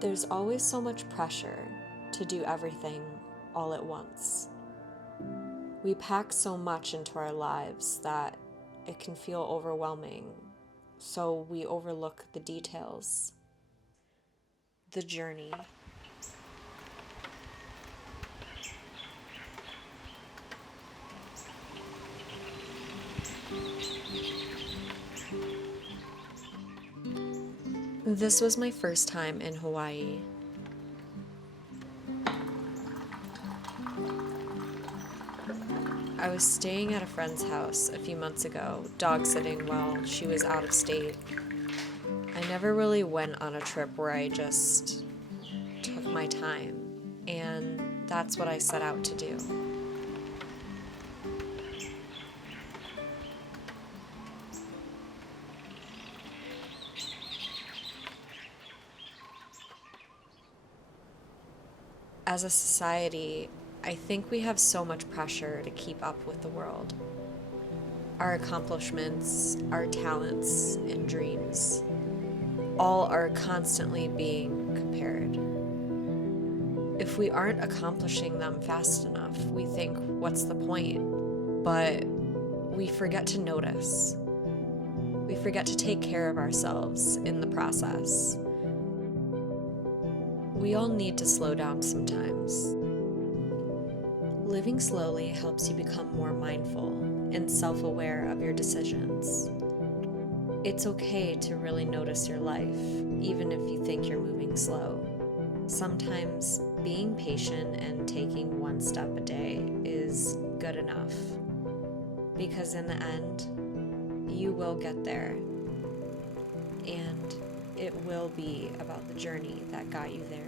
There's always so much pressure to do everything all at once. We pack so much into our lives that it can feel overwhelming, so we overlook the details, the journey. This was my first time in Hawaii. I was staying at a friend's house a few months ago, dog sitting while she was out of state. I never really went on a trip where I just took my time, and that's what I set out to do. As a society, I think we have so much pressure to keep up with the world. Our accomplishments, our talents, and dreams all are constantly being compared. If we aren't accomplishing them fast enough, we think, what's the point? But we forget to notice. We forget to take care of ourselves in the process. We all need to slow down sometimes. Living slowly helps you become more mindful and self-aware of your decisions. It's okay to really notice your life, even if you think you're moving slow. Sometimes being patient and taking one step a day is good enough, because in the end, you will get there, and it will be about the journey that got you there.